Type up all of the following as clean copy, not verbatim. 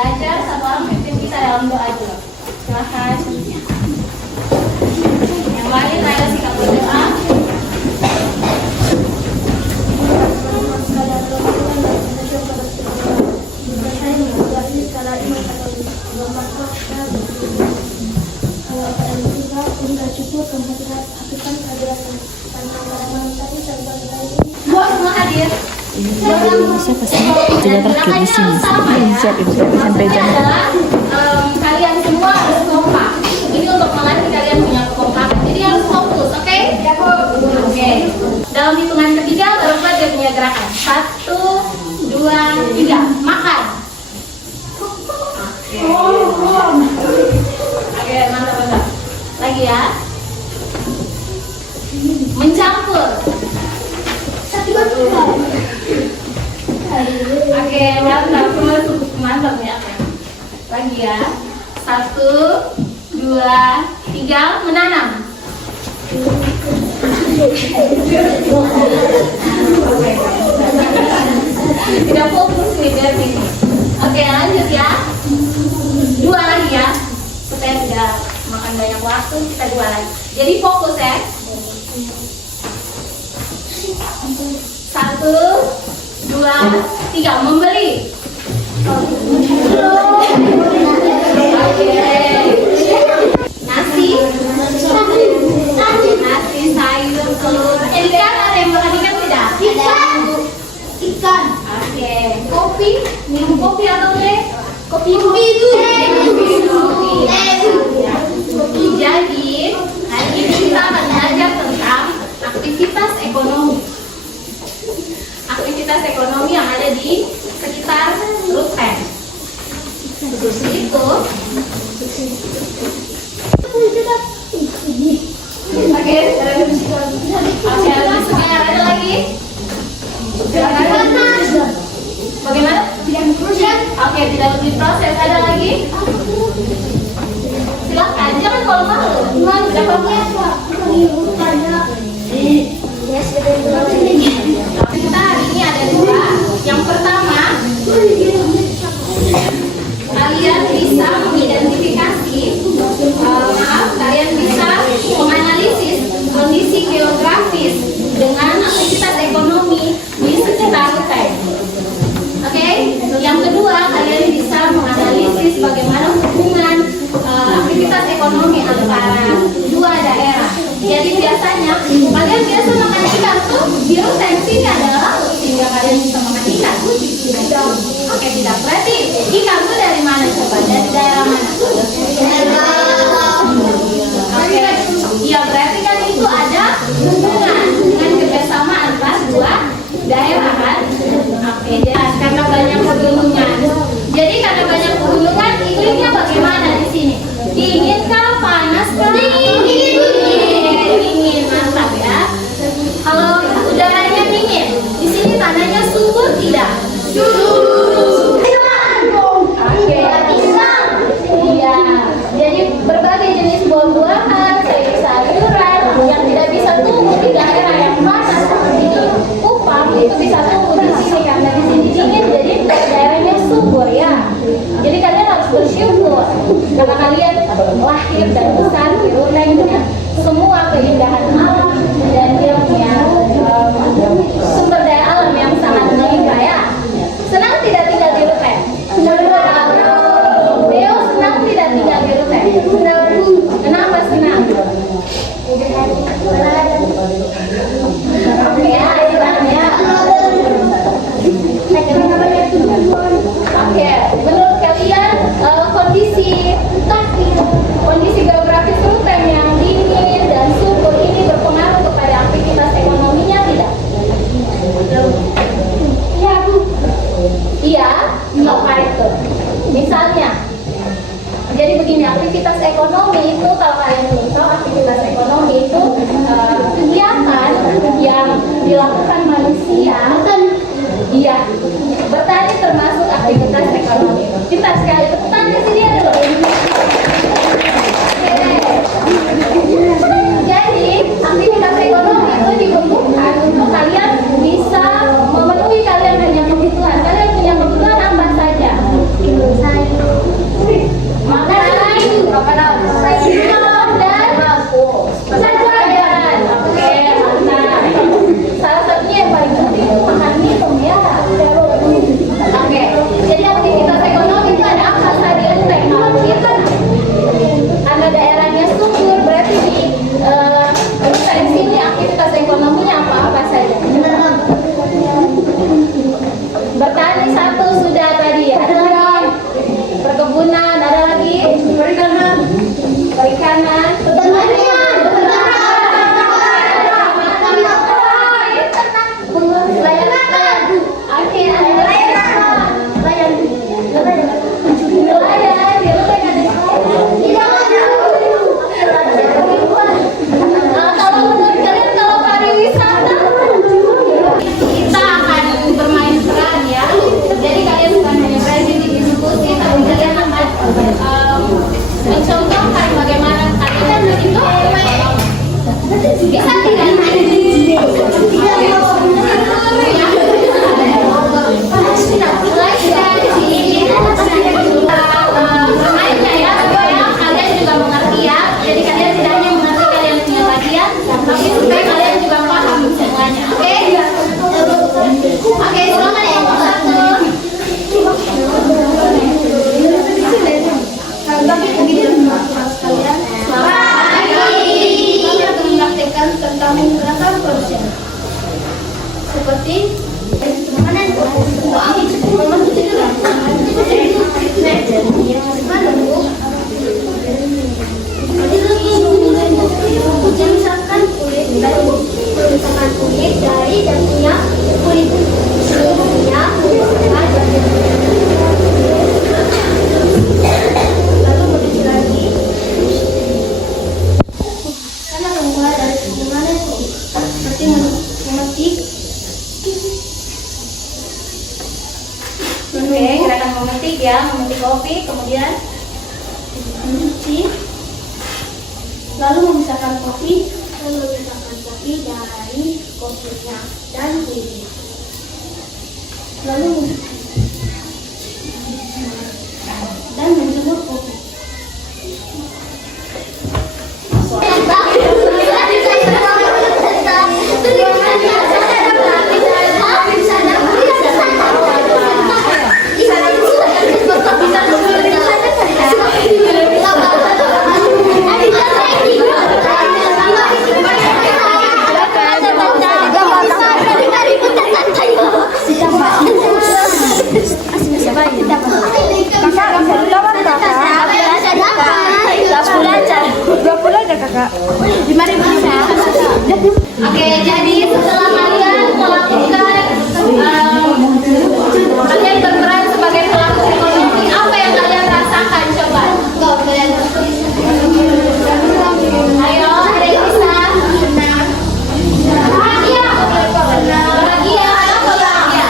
belajar, satu orang pimpin kita dalam doa juga. Silahkan. Yang lain ada sikap berdoa. Semua hadir. Siapa sih? Tidak terakhir di sini. Siap ibu sampai jam. Kalian semua harus kompak. Ini untuk melatih kalian punya kekompakan. Jadi harus fokus, oke? Oke. Dalam hitungan ketiga baru dia punya gerakan. 1, 2, 3. Makan. Oke, mantap. Lagi ya. Mencampur. Oke, mantap ya. Lagi ya. 1, 2, 3. Menanam. Tidak fokus nih biar ini. Oke, lanjut ya. 2 lagi ya. Supaya tidak makan banyak waktu, kita 2 lagi. Jadi fokus ya. 1, 2, 3. Membeli. Nasi, sayur, telur. Ikan ada yang makan ikan tidak? Ikan. Oke. Kopi, minum kopi atau teh? Kopi dulu. Jadi hari ini kita akan belajar tentang aktivitas ekonomi. Aktivitas ekonomi yang ada di sekitar Rutpen. Itu. Oke, ada lagi? Bagaimana? Oke, tidak lebih proses. Ada lagi? Silakan, jangan kalau malu. Kita hari ini ada 2. Yang pertama, kalian bisa mengidentifikasi, kalian bisa menganalisis kondisi geografis dengan aktivitas ekonomi di sekitar Rutpen. Oke, yang kedua kalian bisa menganalisis bagaimana hubungan aktivitas ekonomi antara 2 daerah. Jadi biasanya kalian biasa makan ikan tuh di Rutpen sini adalah sehingga kalian bisa makan ikan. Oke, tidak. Berarti ikan tuh dari mana coba? Dari daerah mana? Oke, iya berarti kan itu ada hubungan dengan kerjasama antara 2 daerah kan? Oke, jelas karena banyak pegunungan. Jadi karena banyak pegunungan, iklimnya bagaimana di sini? Dingin kah? Panas kah? Dingin, mantap ya. Kalau udaranya dingin, di sini tanahnya subur tidak? Subur. Oke, iya. Jadi berbagai jenis buah-buahan, sayur-sayuran yang tidak bisa tumbuh di daerah yang panas seperti Kupang itu bisa tumbuh di sini karena di sini dingin, jadi daerahnya subur ya. Jadi kalian harus bersyukur karena kalian lahir dan besar di Rutpen dengan semua keindahan alam dan dia punya sumber daya alam yang sangat melimpah ya. Senang tidak tinggal di Rutpen? Deo senang tidak tinggal di Rutpen? Kenapa senang? Oke ya, Oke, menurut kalian kondisi geografis Rutpen yang dingin dan subur ini berpengaruh kepada aktivitas ekonominya tidak? Iya, Bu. Iya, apa itu? Misalnya, jadi begini, aktivitas ekonomi itu kalau kalian belum tahu, aktivitas ekonomi itu kegiatan yang dilakukan manusia. Iya, bertani termasuk aktivitas ekonomi. Kita sekali bertani sini dulu. Jadi aktivitas ekonomi itu dibutuhkan untuk kalian bisa memenuhi kalian hanya kebutuhan. Kalian punya kebutuhan apa saja? mencontohkan bagaimana kalian itu bisa tidak? Bermainnya ya supaya kalian juga mengerti ya. Jadi kalian tidak hanya mengerti kalian punya bagian, tapi supaya kalian juga paham semuanya. Oke? Oke, silakan yang satu. Mempraktikkan tentang menggunakan proses seperti misalkan kulit dari dagingnya kulitnya lalu berisi lagi karena memulai dari hubungannya seperti memetik. Oke, gerakan memetik ya, memetik kopi, kemudian mencuci, lalu memisahkan kopi dari kopinya dan kulitnya, lalu dan menjemur kopi. Oke, jadi setelah kalian melakukan kalian berperan sebagai pelaku ekonomi, apa yang kalian rasakan? Coba. Ayo, ada yang bisa? Bahagia. Bahagia. Apa bahagia?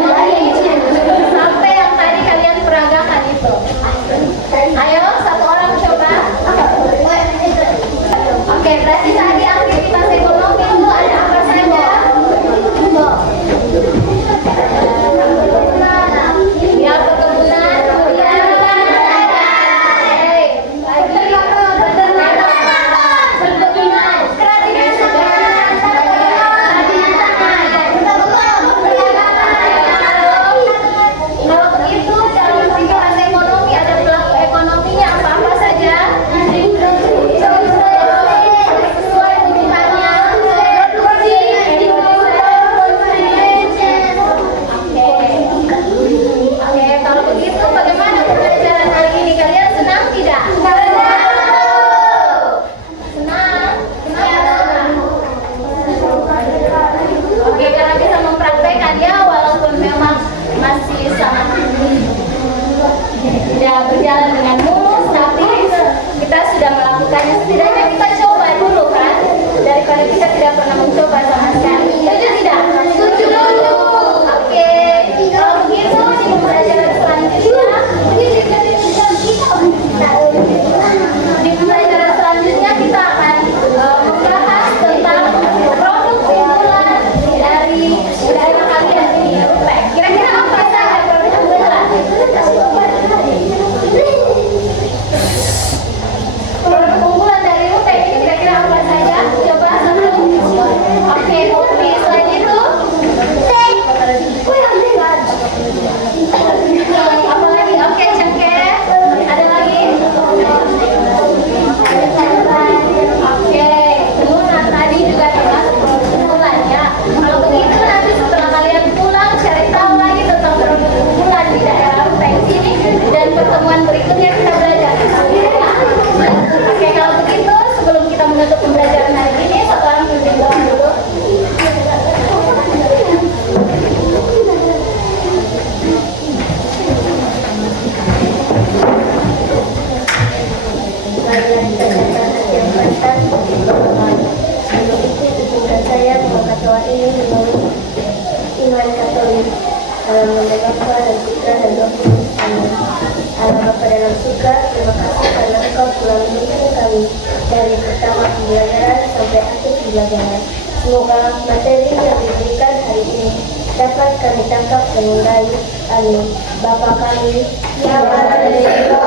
Selain itu, sampai yang tadi kalian peragakan itu. Ayo, satu orang coba. Oke, berarti tadi aktivitas ekonomi itu ada apa saja? Ya, perkebunan, kemudian perkebunan, kerajinan tangan, bahwa ini menurut iman Katolik dalam nama Bapa dan Putra dan Roh Kudus. Amin. Allah Bapa dalam surga, terima kasih karena Engkau telah menuntun kami dari pertama pembelajaran sampai akhir pembelajaran. Semoga materi yang diberikan hari ini dapat kami tangkap dengan baik. Amin. Bapa kami yang ada di surga,